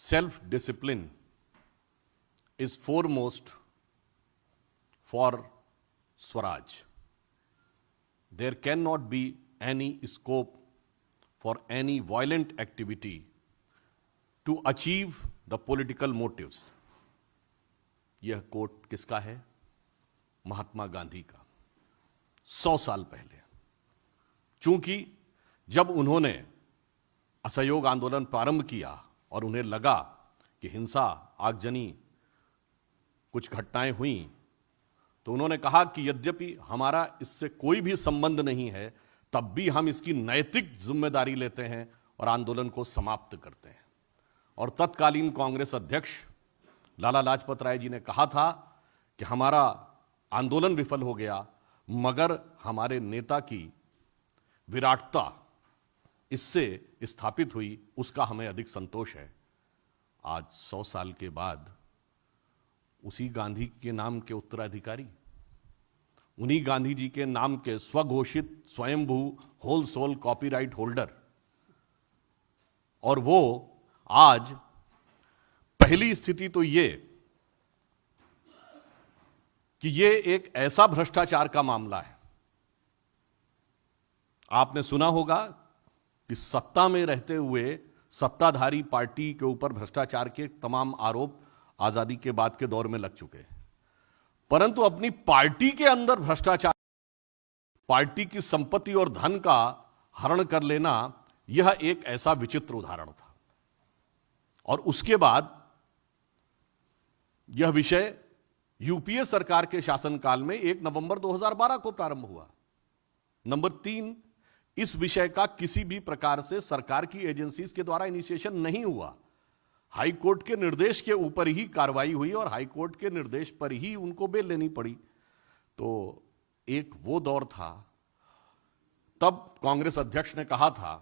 self-discipline is foremost for Swaraj. There cannot be any scope for any violent activity to achieve the political motives. यह coat किसका है? महात्मा गांधी का, 100 साल पहले। चूंकि जब उन्होंने असहयोग आंदोलन प्रारंभ किया और उन्हें लगा कि हिंसा, आगजनी, कुछ घटनाएं हुई, तो उन्होंने कहा कि यद्यपि हमारा इससे कोई भी संबंध नहीं है, तब भी हम इसकी नैतिक जिम्मेदारी लेते हैं और आंदोलन को समाप्त करते हैं। और तत्कालीन कांग्रेस अध्यक्ष लाला लाजपत राय जी ने कहा था कि हमारा आंदोलन विफल हो गया, मगर हमारे नेता की विराटता इससे स्थापित हुई, उसका हमें अधिक संतोष है। आज 100 साल के बाद उसी गांधी के नाम के उत्तराधिकारी, उन्हीं गांधी जी के नाम के स्वघोषित स्वयंभू होल सोल कॉपीराइट होल्डर, और वो आज पहली स्थिति तो ये कि ये एक ऐसा भ्रष्टाचार का मामला है। आपने सुना होगा कि सत्ता में रहते हुए सत्ताधारी पार्टी के ऊपर भ्रष्टाचार के तमाम आरोप आजादी के बाद के दौर में लग चुके हैं, परंतु अपनी पार्टी के अंदर भ्रष्टाचार, पार्टी की संपत्ति और धन का हरण कर लेना, यह एक ऐसा विचित्र उदाहरण था। और उसके बाद यह विषय यूपीए सरकार के शासनकाल में 1 नवंबर 2012 को प्रारंभ हुआ। नंबर 3, इस विषय का किसी भी प्रकार से सरकार की एजेंसीज के द्वारा इनिशिएशन नहीं हुआ। हाई कोर्ट के निर्देश के ऊपर ही कार्रवाई हुई और हाई कोर्ट के निर्देश पर ही उनको बेल लेनी पड़ी। तो एक वो दौर था, तब कांग्रेस अध्यक्ष ने कहा था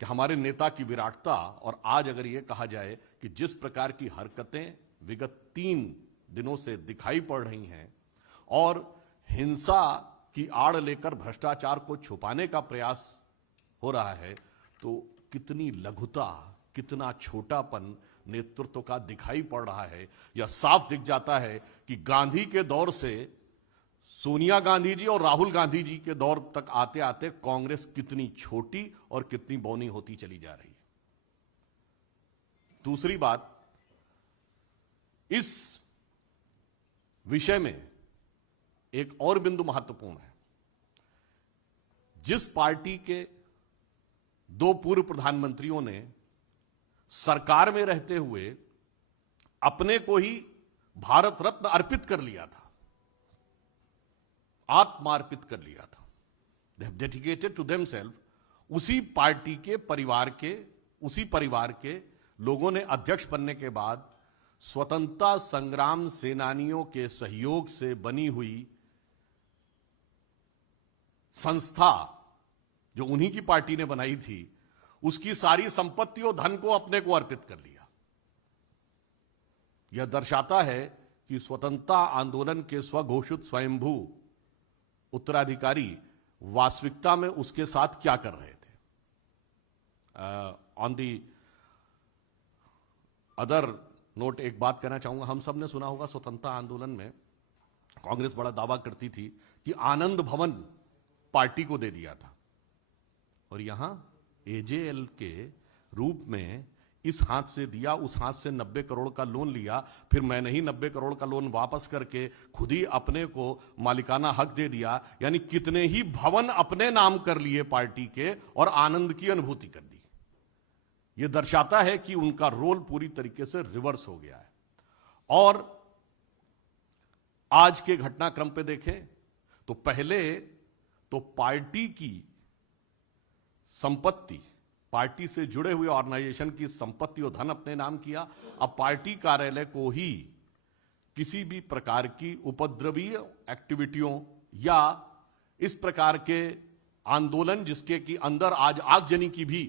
कि हमारे नेता की विराटता, और आज अगर ये कहा जाए कि जिस प्रकार की हरकतें विगत 3 दिनों से दिखाई पड़ रही हैं और हिंसा की आड़ लेकर भ्रष्टाचार को छुपाने का प्रयास हो रहा है, तो कितनी लघुता, कितना छोटापन नेतृत्व का दिखाई पड़ रहा है। यह साफ दिख जाता है कि गांधी के दौर से सोनिया गांधी जी और राहुल गांधी जी के दौर तक आते आते कांग्रेस कितनी छोटी और कितनी बौनी होती चली जा रही है। दूसरी बात, इस विषय में एक और बिंदु महत्वपूर्ण है। जिस पार्टी के 2 पूर्व प्रधानमंत्रियों ने सरकार में रहते हुए अपने को ही भारत रत्न अर्पित कर लिया था, आत्मार्पित कर लिया था, they have dedicated to themselves, उसी पार्टी के परिवार के, उसी परिवार के लोगों ने अध्यक्ष बनने के बाद स्वतंत्रता संग्राम सेनानियों के सहयोग से बनी हुई संस्था, जो उन्हीं की पार्टी ने बनाई थी, उसकी सारी संपत्ति और धन को अपने को अर्पित कर लिया। यह दर्शाता है कि स्वतंत्रता आंदोलन के स्वघोषित स्वयंभू उत्तराधिकारी वास्तविकता में उसके साथ क्या कर रहे थे। ऑन दी अदर नोट, एक बात कहना चाहूंगा, हम सब ने सुना होगा स्वतंत्रता आंदोलन में कांग्रेस बड़ा दावा करती थी कि आनंद भवन पार्टी को दे दिया था, और यहां एजेएल के रूप में इस हाथ से दिया, उस हाथ से 90 करोड़ का लोन लिया, फिर मैंने ही 90 करोड़ का लोन वापस करके खुद ही अपने को मालिकाना हक दे दिया। यानी कितने ही भवन अपने नाम कर लिए पार्टी के और आनंद की अनुभूति कर ली। यह दर्शाता है कि उनका रोल पूरी तरीके से रिवर्स हो गया है। और आज के घटनाक्रम पे देखें तो पहले तो पार्टी की संपत्ति, पार्टी से जुड़े हुए ऑर्गेनाइजेशन की संपत्ति और धन अपने नाम किया। अब पार्टी कार्यालय को ही किसी भी प्रकार की उपद्रवीय एक्टिविटियों या इस प्रकार के आंदोलन जिसके कि अंदर आज आगजनी की भी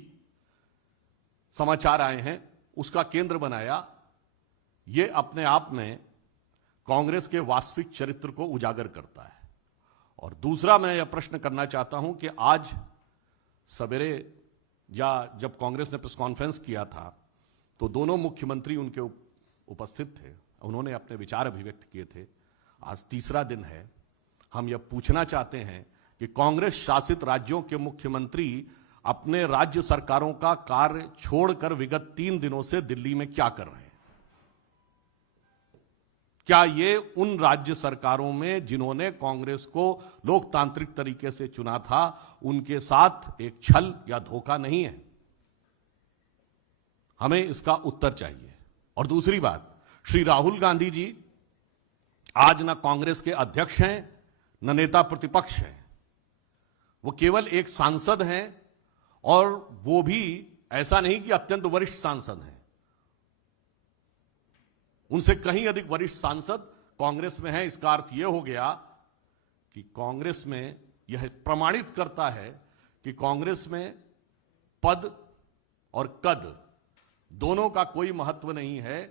समाचार आए हैं, उसका केंद्र बनाया। यह अपने आप में कांग्रेस के वास्तविक चरित्र को उजागर करता है। और दूसरा, मैं यह प्रश्न करना चाहता हूं कि आज सवेरे या जब कांग्रेस ने प्रेस कॉन्फ्रेंस किया था, तो दोनों मुख्यमंत्री उनके उपस्थित थे, उन्होंने अपने विचार अभिव्यक्त किए थे। आज तीसरा दिन है। हम यह पूछना चाहते हैं कि कांग्रेस शासित राज्यों के मुख्यमंत्री अपने राज्य सरकारों का कार्य छोड़कर विगत 3 दिनों से दिल्ली में क्या कर रहे हैं? क्या ये उन राज्य सरकारों में जिन्होंने कांग्रेस को लोकतांत्रिक तरीके से चुना था, उनके साथ एक छल या धोखा नहीं है? हमें इसका उत्तर चाहिए। और दूसरी बात, श्री राहुल गांधी जी आज ना कांग्रेस के अध्यक्ष हैं, न नेता प्रतिपक्ष हैं। वो केवल एक सांसद हैं, और वो भी ऐसा नहीं कि अत्यंत वरिष्ठ सांसद हैं। उनसे कहीं अधिक वरिष्ठ सांसद कांग्रेस में हैं। इसका अर्थ यह हो गया कि कांग्रेस में यह प्रमाणित करता है कि कांग्रेस में पद और कद दोनों का कोई महत्व नहीं है,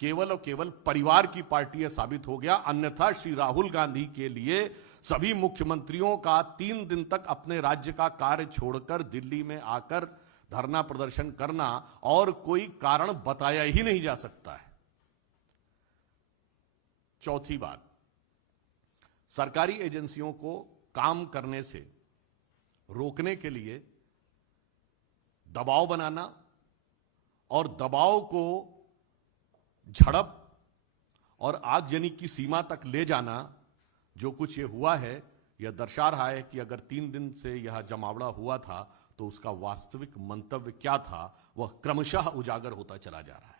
केवल और केवल परिवार की पार्टी है साबित हो गया। अन्यथा श्री राहुल गांधी के लिए सभी मुख्यमंत्रियों का 3 दिन तक अपने राज्य का कार्य छोड़कर दिल्ली में आकर धरना प्रदर्शन करना और कोई कारण बताया ही नहीं जा सकता है। चौथी बात, सरकारी एजेंसियों को काम करने से रोकने के लिए दबाव बनाना और दबाव को झड़प और आगजनी की सीमा तक ले जाना, जो कुछ ये हुआ है, यह दर्शा रहा है कि अगर 3 दिन से यह जमावड़ा हुआ था तो उसका वास्तविक मंतव्य क्या था, वह क्रमशः उजागर होता चला जा रहा है।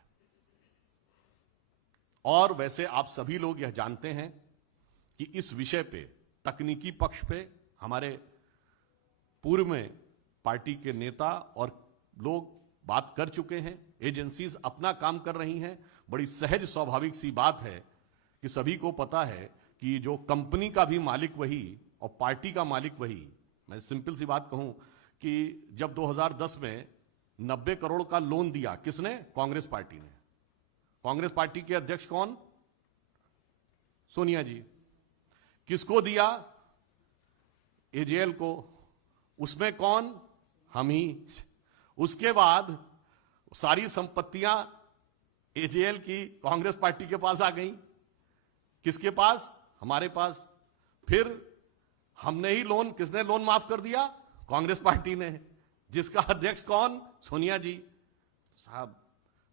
और वैसे आप सभी लोग यह जानते हैं कि इस विषय पे, तकनीकी पक्ष पे, हमारे पूर्व में पार्टी के नेता और लोग बात कर चुके हैं। एजेंसीज अपना काम कर रही हैं। बड़ी सहज स्वाभाविक सी बात है कि सभी को पता है कि जो कंपनी का भी मालिक वही और पार्टी का मालिक वही। मैं सिंपल सी बात कहूं कि जब 2010 में 90 करोड़ का लोन दिया, किसने? कांग्रेस पार्टी ने। कांग्रेस पार्टी के अध्यक्ष कौन? सोनिया जी। किसको दिया? एजेएल को। उसमें कौन? हम ही। उसके बाद सारी संपत्तियां एजेएल की कांग्रेस पार्टी के पास आ गई। किसके पास? हमारे पास। फिर हमने ही लोन, किसने लोन माफ कर दिया? कांग्रेस पार्टी ने। जिसका अध्यक्ष कौन? सोनिया जी। साहब,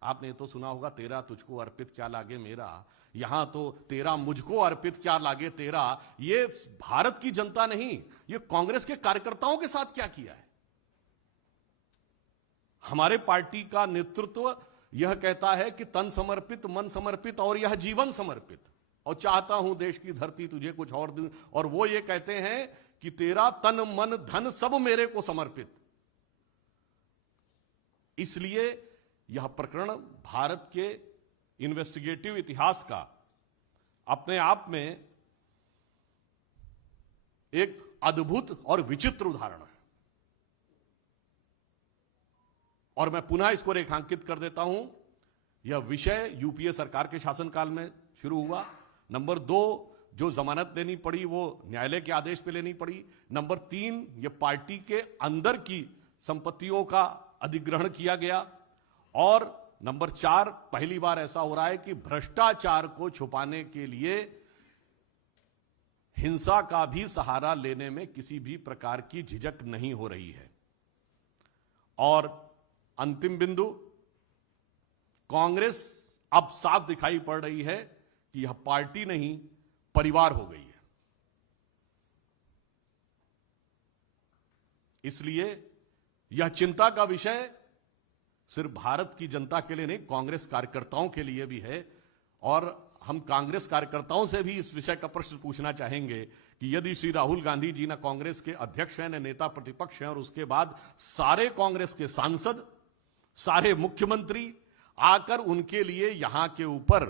आपने तो सुना होगा, तेरा तुझको अर्पित क्या लागे मेरा। यहां तो तेरा मुझको अर्पित क्या लागे तेरा। ये भारत की जनता नहीं, ये कांग्रेस के कार्यकर्ताओं के साथ क्या किया है। हमारे पार्टी का नेतृत्व यह कहता है कि तन समर्पित, मन समर्पित और यह जीवन समर्पित, और चाहता हूं देश की धरती तुझे कुछ और दूं। और वो ये कहते हैं कि तेरा तन मन धन सब मेरे को समर्पित। इसलिए यह प्रकरण भारत के इन्वेस्टिगेटिव इतिहास का अपने आप में एक अद्भुत और विचित्र उदाहरण है। और मैं पुनः इसको रेखांकित कर देता हूं। यह विषय यूपीए सरकार के शासनकाल में शुरू हुआ। नंबर 2, जो जमानत लेनी पड़ी वो न्यायालय के आदेश पे लेनी पड़ी। नंबर 3, यह पार्टी के अंदर की संपत्तियों का अधिग्रहण किया गया। और नंबर 4, पहली बार ऐसा हो रहा है कि भ्रष्टाचार को छुपाने के लिए हिंसा का भी सहारा लेने में किसी भी प्रकार की झिझक नहीं हो रही है। और अंतिम बिंदु, कांग्रेस अब साफ दिखाई पड़ रही है कि यह पार्टी नहीं, परिवार हो गई है। इसलिए यह चिंता का विषय सिर्फ भारत की जनता के लिए नहीं, कांग्रेस कार्यकर्ताओं के लिए भी है। और हम कांग्रेस कार्यकर्ताओं से भी इस विषय का प्रश्न पूछना चाहेंगे कि यदि श्री राहुल गांधी जी ना कांग्रेस के अध्यक्ष हैं, न नेता प्रतिपक्ष हैं, और उसके बाद सारे कांग्रेस के सांसद, सारे मुख्यमंत्री आकर उनके लिए यहां के ऊपर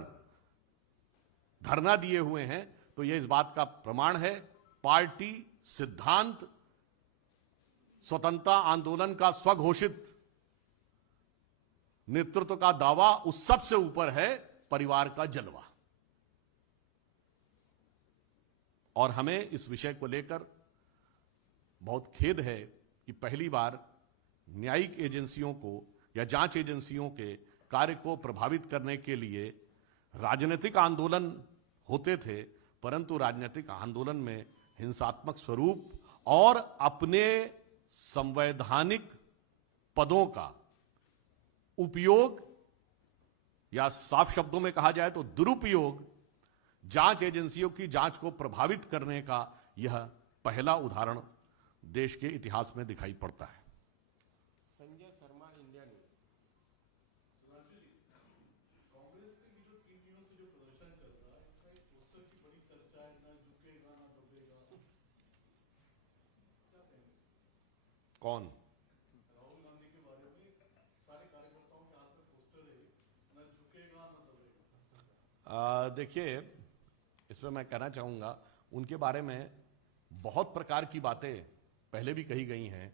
धरना दिए हुए हैं, तो यह इस बात का प्रमाण है पार्टी सिद्धांत स्वतंत्रता आंदोलन का स्वघोषित नेतृत्व का दावा उस सबसे ऊपर है परिवार का जलवा। और हमें इस विषय को लेकर बहुत खेद है कि पहली बार न्यायिक एजेंसियों को या जांच एजेंसियों के कार्य को प्रभावित करने के लिए राजनीतिक आंदोलन होते थे, परंतु राजनीतिक आंदोलन में हिंसात्मक स्वरूप और अपने संवैधानिक पदों का उपयोग, या साफ शब्दों में कहा जाए तो दुरुपयोग, जांच एजेंसियों की जांच को प्रभावित करने का यह पहला उदाहरण देश के इतिहास में दिखाई पड़ता है। Sanjay Sharma, India News. कांग्रेस के जो 3 दिनों से जो प्रदर्शन चल रहा है, इसका एक पोस्टर की बड़ी चर्चा है, ना झुकेगा ना दबेगा, क्या कहेंगे? कौन? राहुल गांधी के बारे में सारे कार्यकर्ताओं के हाथ में पोस्टर है, ना झुकेगा ना दबेगा। देखिए, इसमें मैं कहना चाहूंगा, उनके बारे में बहुत प्रकार की बातें पहले भी कही गई हैं।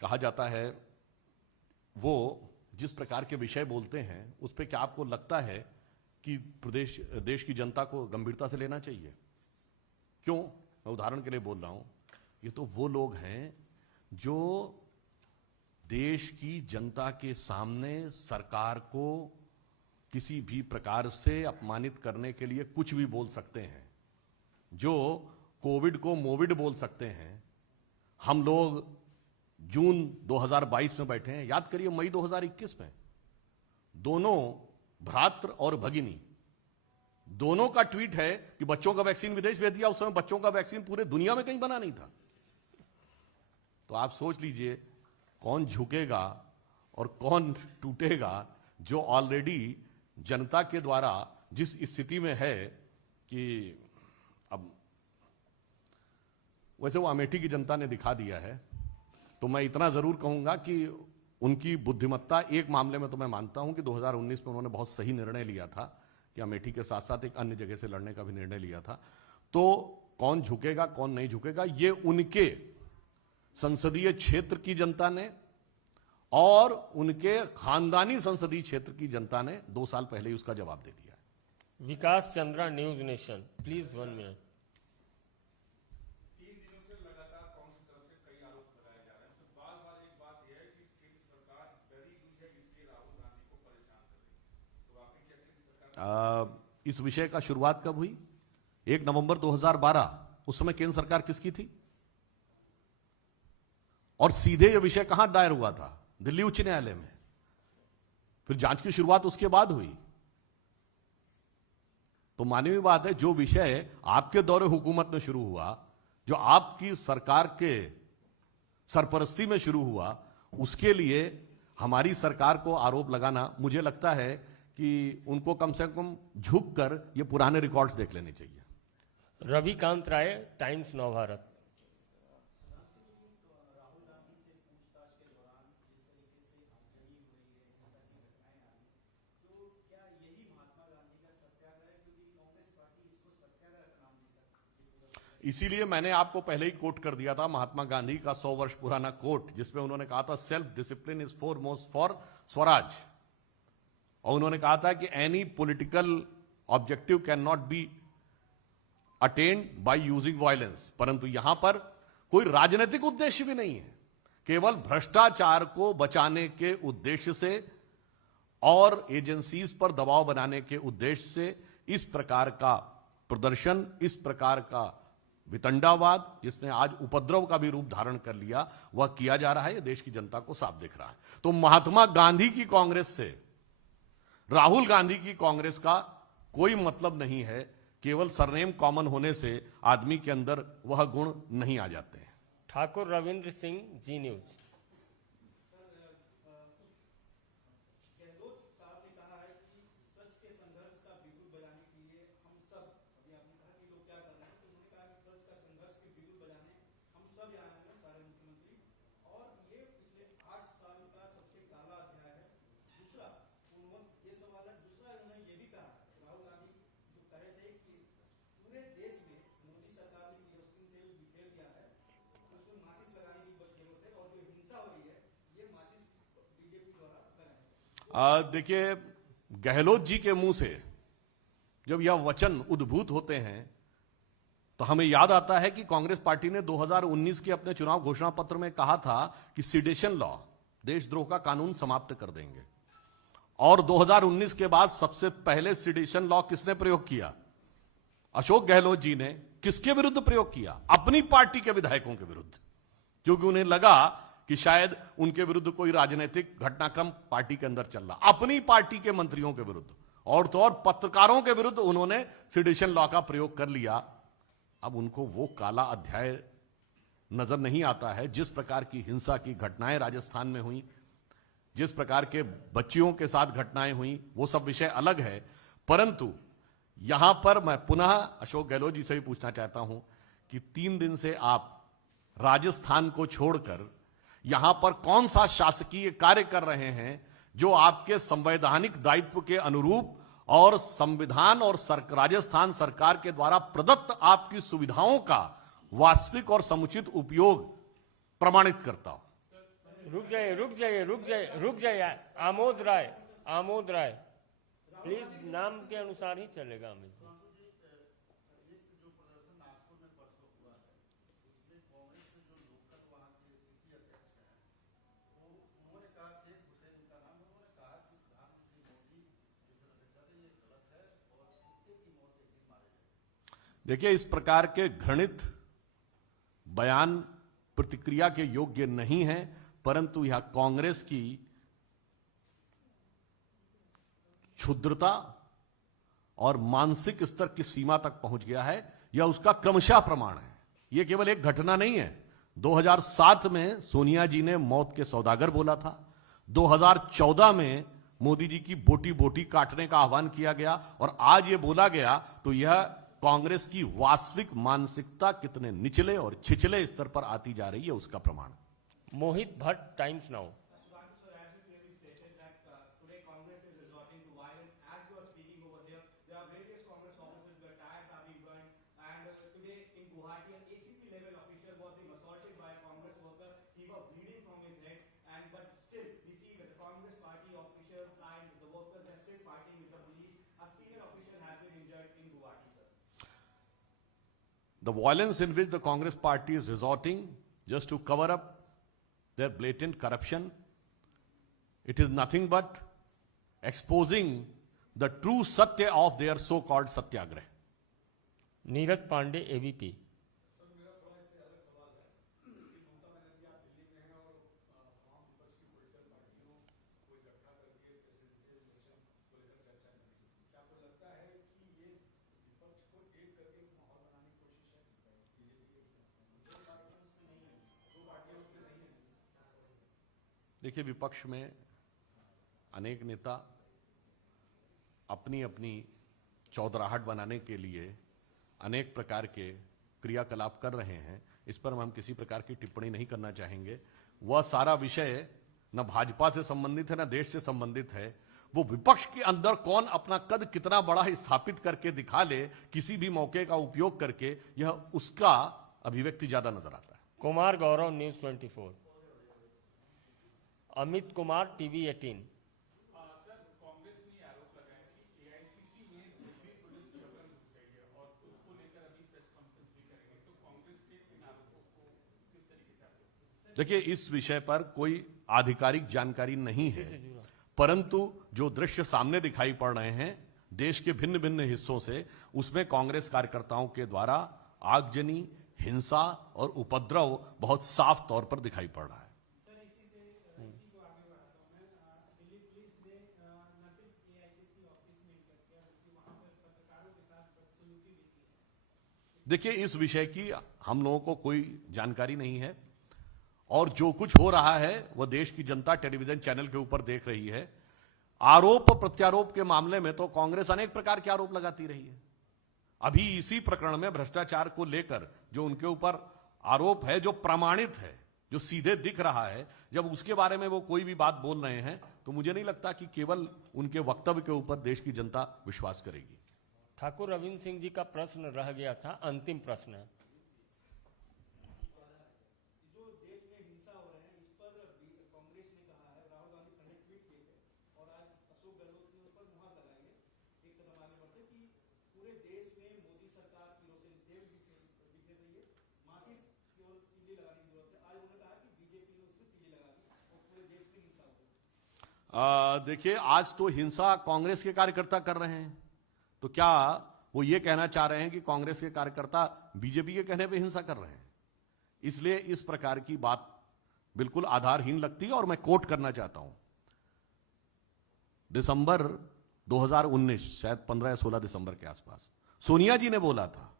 कहा जाता है वो जिस प्रकार के विषय बोलते हैं उस पर क्या आपको लगता है कि देश की जनता को गंभीरता से लेना चाहिए? क्यों? मैं उदाहरण के लिए बोल रहा हूं, ये तो वो लोग हैं जो देश की जनता के सामने सरकार को किसी भी प्रकार से अपमानित करने के लिए कुछ भी बोल सकते हैं, जो कोविड को मोविड बोल सकते हैं। हम लोग जून 2022 में बैठे हैं, याद करिए मई 2021 में दोनों भ्रात्र और भगिनी दोनों का ट्वीट है कि बच्चों का वैक्सीन विदेश भेज दिया। उस समय बच्चों का वैक्सीन पूरे दुनिया में कहीं बना नहीं था। तो आप सोच लीजिए कौन झुकेगा और कौन टूटेगा, जो ऑलरेडी जनता के द्वारा जिस स्थिति में है कि अब वैसे वो अमेठी की जनता ने दिखा दिया है। तो मैं इतना जरूर कहूंगा कि उनकी बुद्धिमत्ता एक मामले में तो मैं मानता हूं कि 2019 में उन्होंने बहुत सही निर्णय लिया था कि अमेठी के साथ साथ एक अन्य जगह से लड़ने का भी निर्णय लिया था। तो कौन झुकेगा कौन नहीं झुकेगा, ये उनके संसदीय क्षेत्र की जनता ने और उनके खानदानी संसदीय क्षेत्र की जनता ने 2 साल पहले ही उसका जवाब दे दिया है। Vikas Chandra, News Nation. Please 1 minute. 3 दिनों से लगातार कांग्रेस की तरफ से कई आरोप लगाए जा रहे हैं। उसमें बार-बार एक बात यह है कि केंद्र सरकार डरी हुई है, इसलिए राहुल गांधी को परेशान कर रही है। तो वाकई क्या केंद्र सरकार इस विषय का शुरुआत कब हुई? 1 नवंबर 2012। उस समय केंद्र सरकार किसकी थी? और सीधे यह विषय कहां दायर हुआ था? दिल्ली उच्च न्यायालय में। फिर जांच की शुरुआत उसके बाद हुई। तो मानवीय बात है, जो विषय आपके दौरे हुकूमत में शुरू हुआ, जो आपकी सरकार के सरपरस्ती में शुरू हुआ, उसके लिए हमारी सरकार को आरोप लगाना, मुझे लगता है कि उनको कम से कम झुक कर ये पुराने रिकॉर्ड्स देख लेने चाहिए। रविकांत राय, टाइम्स नव भारत। इसीलिए मैंने आपको पहले ही कोट कर दिया था महात्मा गांधी का 100 वर्ष पुराना कोट, जिसमें उन्होंने कहा था self discipline is foremost for Swaraj. और उन्होंने कहा था कि any political objective can not be attend by using violence. परंतु यहां पर कोई राजनीतिक उद्देश्य भी नहीं है, केवल भ्रष्टाचार को बचाने के उद्देश्य से और एजेंसीज पर दबाव बनाने के उद्देश्य से इस प्रकार का प्रदर्शन, इस प्रकार का वितंडावाद, जिसने आज उपद्रव का भी रूप धारण कर लिया, वह किया जा रहा है। यह देश की जनता को साफ दिख रहा है। तो महात्मा गांधी की कांग्रेस से राहुल गांधी की कांग्रेस का कोई मतलब नहीं है। केवल सरनेम कॉमन होने से आदमी के अंदर वह गुण नहीं आ जाते हैं। ठाकुर रविंद्र सिंह, जी न्यूज। देखिए, गहलोत जी के मुंह से जब यह वचन उद्भूत होते हैं तो हमें याद आता है कि कांग्रेस पार्टी ने 2019 के अपने चुनाव घोषणा पत्र में कहा था कि सिडेशन लॉ, देशद्रोह का कानून समाप्त कर देंगे। और 2019 के बाद सबसे पहले सिडिशन लॉ किसने प्रयोग किया? अशोक गहलोत जी ने। किसके विरुद्ध प्रयोग किया? अपनी पार्टी के विधायकों के विरुद्ध, क्योंकि उन्हें लगा कि शायद उनके विरुद्ध कोई राजनीतिक घटनाक्रम पार्टी के अंदर चल रहा। अपनी पार्टी के मंत्रियों के विरुद्ध और तो और पत्रकारों के विरुद्ध उन्होंने सिडिशन लॉ का प्रयोग कर लिया। अब उनको वो काला अध्याय नजर नहीं आता है। जिस प्रकार की हिंसा की घटनाएं राजस्थान में हुई, जिस प्रकार के बच्चियों के साथ घटनाएं हुई, वो सब विषय अलग है। परंतु यहां पर मैं पुनः अशोक गहलोत जी से भी पूछना चाहता हूं कि 3 दिन से आप राजस्थान को छोड़कर यहां पर कौन सा शासकीय कार्य कर रहे हैं जो आपके संवैधानिक दायित्व के अनुरूप और संविधान और राजस्थान सरकार के द्वारा प्रदत्त आपकी सुविधाओं का वास्तविक और समुचित उपयोग प्रमाणित करता हो? रुक जाइए। आमोद राय प्लीज, नाम के अनुसार ही चलेगा अमित जी। देखिए, इस प्रकार के घृणित बयान प्रतिक्रिया के योग्य नहीं है, परंतु यह कांग्रेस की क्षुद्रता और मानसिक स्तर की सीमा तक पहुंच गया है। यह उसका क्रमशः प्रमाण है। यह केवल एक घटना नहीं है। 2007 में सोनिया जी ने मौत के सौदागर बोला था। 2014 में मोदी जी की बोटी बोटी काटने का आह्वान किया गया, और आज यह बोला गया, तो यह कांग्रेस की वास्तविक मानसिकता कितने निचले और छिछले स्तर पर आती जा रही है उसका प्रमाण। Mohit Bhatt, Times Now. The violence in which the Congress party is resorting just to cover up their blatant corruption, it is nothing but exposing the true satya of their so-called satyagrah. Neeraj Pandey, ABP. देखिए, विपक्ष में अनेक नेता अपनी अपनी चौधराहट बनाने के लिए अनेक प्रकार के क्रियाकलाप कर रहे हैं। इस पर हम किसी प्रकार की टिप्पणी नहीं करना चाहेंगे। वह सारा विषय न भाजपा से संबंधित है, न देश से संबंधित है। वो विपक्ष के अंदर कौन अपना कद कितना बड़ा स्थापित करके दिखा ले, किसी भी मौके का उपयोग करके, यह उसका अभिव्यक्ति ज्यादा नजर आता है। Kumar Gaurav, News 24। Amit Kumar, TV 18। Sir, Congress ने आरोप लगाया कि एआईसीसी में दूसरी पुलिस जबरन घुस गई है और उसको लेकर अभी प्रेस कॉन्फ्रेंस भी करेंगे, तो कांग्रेस के इन आरोपों को किस तरीके से आप? देखिए, इस विषय पर कोई आधिकारिक जानकारी नहीं है, परंतु जो दृश्य सामने दिखाई पड़ रहे हैं देश के भिन्न भिन्न हिस्सों से, उसमें कांग्रेस कार्यकर्ताओं के द्वारा आगजनी, हिंसा और उपद्रव बहुत साफ तौर पर दिखाई पड़ रहा है। देखिए, इस विषय की हम लोगों को कोई जानकारी नहीं है, और जो कुछ हो रहा है वह देश की जनता टेलीविजन चैनल के ऊपर देख रही है। आरोप प्रत्यारोप के मामले में तो कांग्रेस अनेक प्रकार के आरोप लगाती रही है। अभी इसी प्रकरण में भ्रष्टाचार को लेकर जो उनके ऊपर आरोप है, जो प्रमाणित है, जो सीधे दिख रहा है, जब उसके बारे में वो कोई भी बात बोल रहे हैं, तो मुझे नहीं लगता कि केवल उनके वक्तव्य के ऊपर देश की जनता विश्वास करेगी। ठाकुर रविंद्र सिंह जी का प्रश्न रह गया था, अंतिम प्रश्न है। जो देश में हिंसा हो रहे हैं, इस पर कांग्रेस ने कहा है, राहुल गांधी ने ट्वीट किए थे और आज अशोक गहलोत ने उस पर मुहर लगाई है। एक कदम आगे बढ़ते कि पूरे देश में मोदी सरकार किरोसिन तेल बिखेर रही है, माचिस केवल तीली लगाने की जरूरत है। आज उन्होंने कहा कि बीजेपी ने उसमें तीली लगा दी और पूरे देश में देखिए, आज तो हिंसा कांग्रेस के कार्यकर्ता कर रहे हैं, तो क्या वो ये कहना चाह रहे हैं कि कांग्रेस के कार्यकर्ता बीजेपी के कहने पे हिंसा कर रहे हैं? इसलिए इस प्रकार की बात बिल्कुल आधारहीन लगती है। और मैं कोट करना चाहता हूं, दिसंबर 2019, शायद 15 या 16 दिसंबर के आसपास सोनिया जी ने बोला था,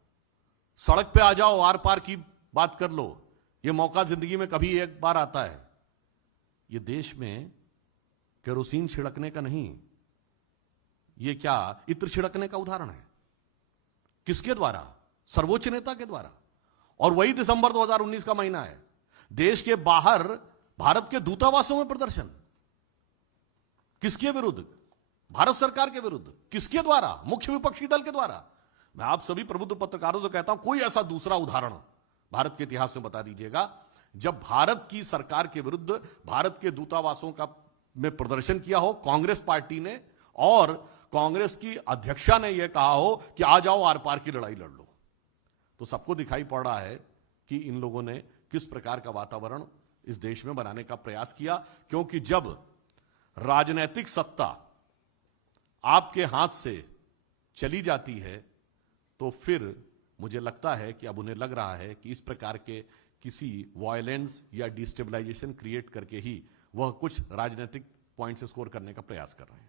सड़क पे आ जाओ, आर पार की बात कर लो, ये मौका जिंदगी में कभी एक बार आता है। ये देश में केरोसिन छिड़कने का नहीं, ये क्या इत्र छिड़कने का उदाहरण है? किसके द्वारा? सर्वोच्च नेता के द्वारा। और वही दिसंबर 2019 का महीना है, देश के बाहर भारत के दूतावासों में प्रदर्शन। किसके विरुद्ध? भारत सरकार के विरुद्ध। किसके द्वारा? मुख्य विपक्षी दल के द्वारा। मैं आप सभी प्रबुद्ध पत्रकारों से कहता हूं, कोई ऐसा दूसरा उदाहरण भारत के इतिहास में बता दीजिएगा जब भारत की सरकार के विरुद्ध भारत के दूतावासों का में प्रदर्शन किया हो कांग्रेस पार्टी ने, और कांग्रेस की अध्यक्षा ने यह कहा हो कि आ जाओ, आर पार की लड़ाई लड़ लो। तो सबको दिखाई पड़ रहा है कि इन लोगों ने किस प्रकार का वातावरण इस देश में बनाने का प्रयास किया। क्योंकि जब राजनीतिक सत्ता आपके हाथ से चली जाती है तो फिर मुझे लगता है कि अब उन्हें लग रहा है कि इस प्रकार के किसी वायलेंस या डिस्टेबलाइजेशन क्रिएट करके ही वह कुछ राजनीतिक पॉइंट्स स्कोर करने का प्रयास कर रहे हैं।